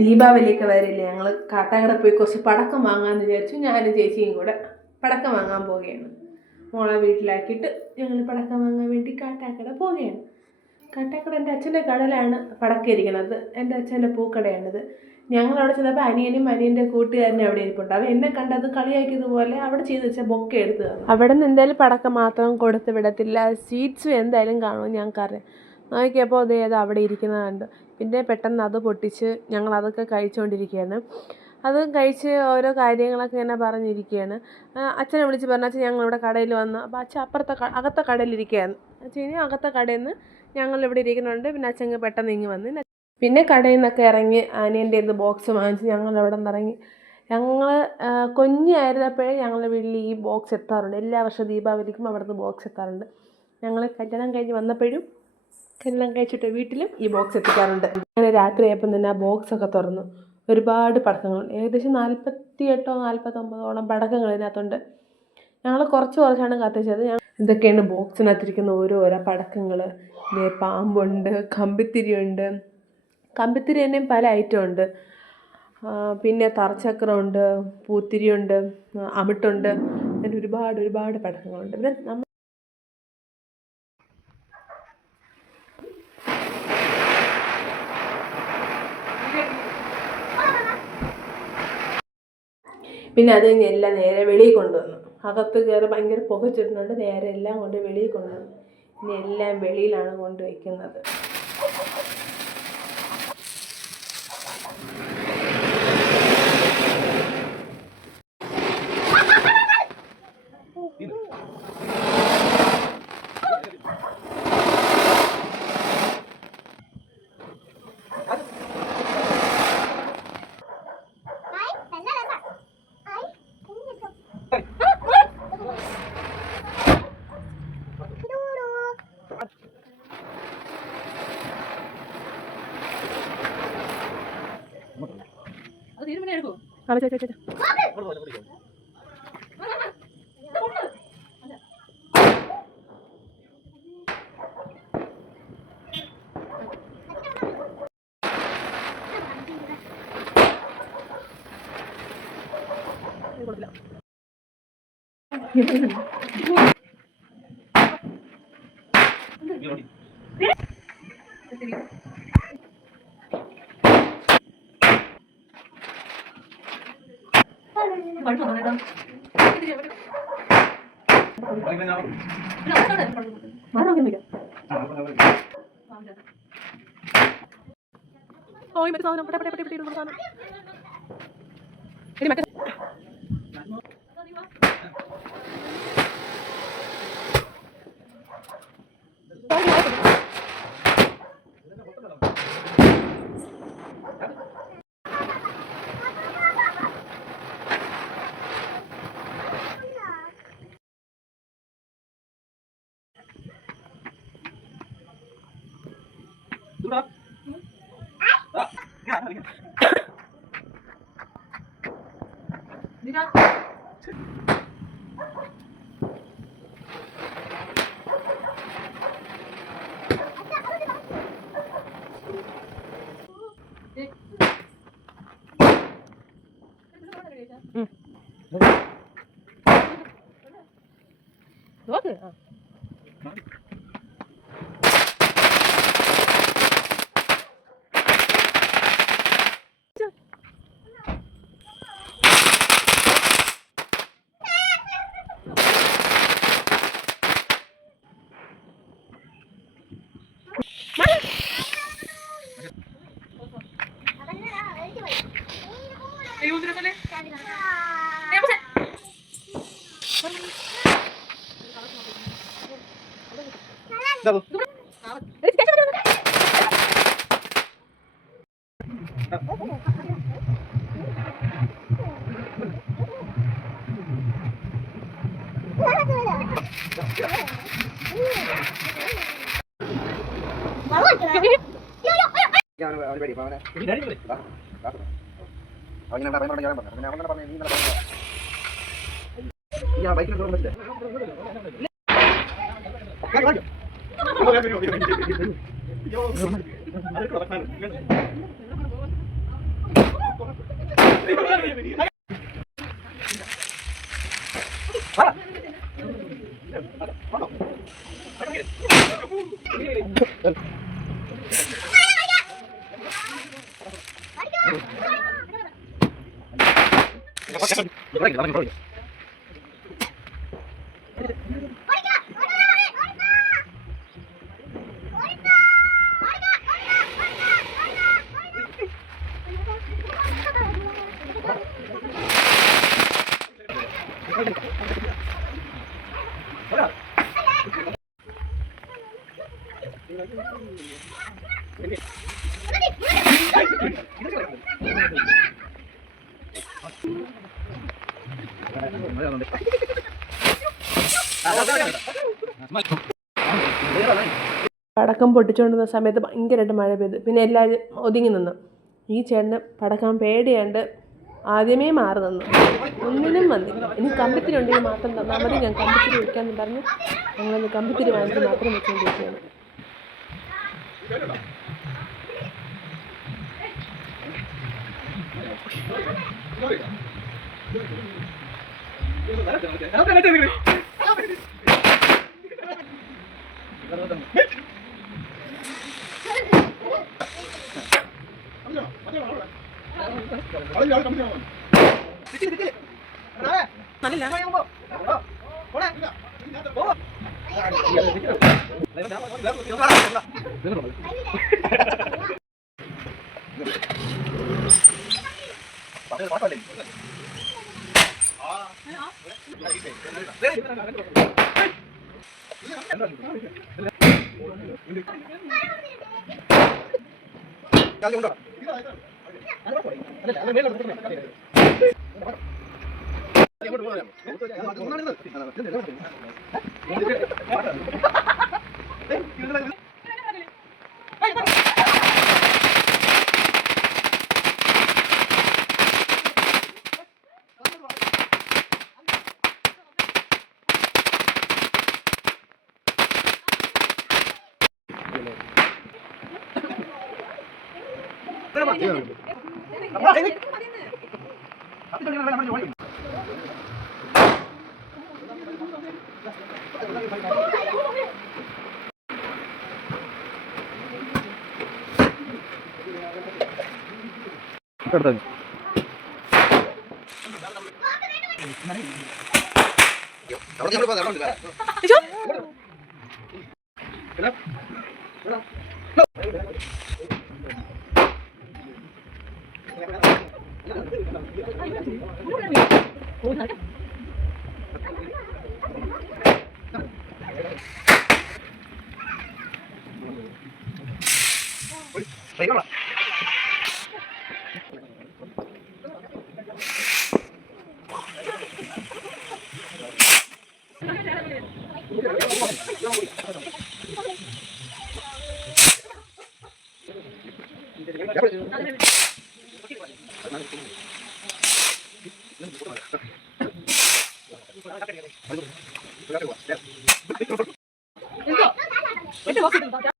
ദീപാവലിയൊക്കെ വരില്ലേ, ഞങ്ങൾ കാട്ടാക്കട പോയി കുറച്ച് പടക്കം വാങ്ങാമെന്ന് വിചാരിച്ചു. ഞാനും ചേച്ചിയും കൂടെ പടക്കം വാങ്ങാൻ പോവുകയാണ്. മോളെ വീട്ടിലാക്കിയിട്ട് ഞങ്ങൾ പടക്കം വാങ്ങാൻ വേണ്ടി കാട്ടാക്കട പോവുകയാണ്. കാട്ടാക്കട എൻ്റെ അച്ഛൻ്റെ കടലാണ് പടക്കം ഇരിക്കണത്. എൻ്റെ അച്ഛൻ്റെ പൂക്കടയാണിത്. ഞങ്ങളവിടെ ചെന്നപ്പോൾ അനിയനും അനിയൻ്റെ കൂട്ടുകാരനും അവിടെ ഇരിപ്പുണ്ട്. അവൻ എന്നെ കണ്ടത് കളിയാക്കിയതുപോലെ അവിടെ ചെയ്ത് വെച്ചാൽ ബൊക്ക എടുത്ത് തന്നു. അവിടെ നിന്ന് എന്തായാലും പടക്കം മാത്രം കൊടുത്ത് വിടത്തില്ല, സ്വീറ്റ്സും എന്തായാലും കാണുമെന്ന് ഞങ്ങൾക്കറിയാം. നോക്കിയപ്പോൾ അത് അവിടെ ഇരിക്കുന്നത് കണ്ട്. പിന്നെ പെട്ടെന്ന് അത് പൊട്ടിച്ച് ഞങ്ങൾ അതൊക്കെ കഴിച്ചുകൊണ്ടിരിക്കുകയാണ്. അതും കഴിച്ച് ഓരോ കാര്യങ്ങളൊക്കെ ഇങ്ങനെ പറഞ്ഞിരിക്കുകയാണ്. അച്ഛനെ വിളിച്ച് പറഞ്ഞു, അച്ഛൻ ഞങ്ങളിവിടെ കടയിൽ വന്നു. അപ്പോൾ അച്ഛൻ അകത്തെ കടയിലിരിക്കുകയാണ്. അച്ഛൻ ഇനി അകത്തെ കടയിൽ നിന്ന് ഞങ്ങളിവിടെ ഇരിക്കുന്നുണ്ട്. പിന്നെ അച്ഛൻ പെട്ടെന്ന് ഇങ്ങ് വന്ന് പിന്നെ കടയിൽ നിന്നൊക്കെ ഇറങ്ങി അനിയൻ്റെ ഇത് ബോക്സ് വാങ്ങിച്ച് ഞങ്ങൾ അവിടെ നിന്ന് ഇറങ്ങി. ഞങ്ങൾ കുഞ്ഞായിരുന്നപ്പോഴേ ഞങ്ങളുടെ വീട്ടിൽ ഈ ബോക്സ് എത്താറുണ്ട്. എല്ലാ വർഷവും ദീപാവലിക്കും അവിടുന്ന് ബോക്സ് എത്താറുണ്ട്. ഞങ്ങൾ കല്യാണം കഴിഞ്ഞ് വന്നപ്പോഴും കല്യാണം കഴിച്ചിട്ട് വീട്ടിലും ഈ ബോക്സ് എത്തിക്കാറുണ്ട്. അങ്ങനെ രാത്രിയായപ്പം തന്നെ ആ ബോക്സൊക്കെ തുറന്നു. ഒരുപാട് പടക്കങ്ങൾ, ഏകദേശം 48-49 പടക്കങ്ങൾ ഇതിനകത്തുണ്ട്. ഞങ്ങൾ കുറച്ചാണ് കത്തിച്ചത്. ഇതൊക്കെയാണ് ബോക്സിനകത്തിരിക്കുന്ന ഓരോ പടക്കങ്ങൾ. പാമ്പുണ്ട്, കമ്പിത്തിരിയുണ്ട്. കമ്പിത്തിരി തന്നെയും പല ഐറ്റം ഉണ്ട്. പിന്നെ തറച്ചക്രമുണ്ട്, പൂത്തിരിയുണ്ട്, അമിട്ടുണ്ട്. അങ്ങനെ ഒരുപാട് പടക്കങ്ങളുണ്ട്. പിന്നെ അത് കഴിഞ്ഞ് എല്ലാം നേരെ വെളിയിൽ കൊണ്ടുവന്നു. അകത്ത് കയറി ഭയങ്കര പുകച്ചിടുന്നുണ്ട്. നേരെ എല്ലാം കൊണ്ട് വെളിയിൽ കൊണ്ടുവന്നു. ഇനി എല്ലാം വെളിയിലാണ് കൊണ്ടുവയ്ക്കുന്നത്. പടക്കം പൊട്ടിച്ചുകൊണ്ടിരുന്ന സമയത്ത് ഭയങ്കരമായിട്ട് മഴ പെയ്തു. പിന്നെ എല്ലാവരും ഒതുങ്ങി നിന്നു. ഈ ചേട്ടന് പടക്കം പേടിയാണ്ട് ആദ്യമേ മാറി നിന്നു. ഒന്നിനും വന്നില്ല. ഇനി കമ്പിത്തിരി ഉണ്ടെങ്കിൽ മാത്രം തന്നാൽ മതി, ഞാൻ കമ്പിത്തിരി വയ്ക്കാമെന്ന് പറഞ്ഞ് ഞങ്ങളൊന്ന് കമ്പിത്തിരി വാങ്ങിച്ച് മാത്രം വെച്ചുകൊണ്ടിരിക്കുകയാണ്. Gracias.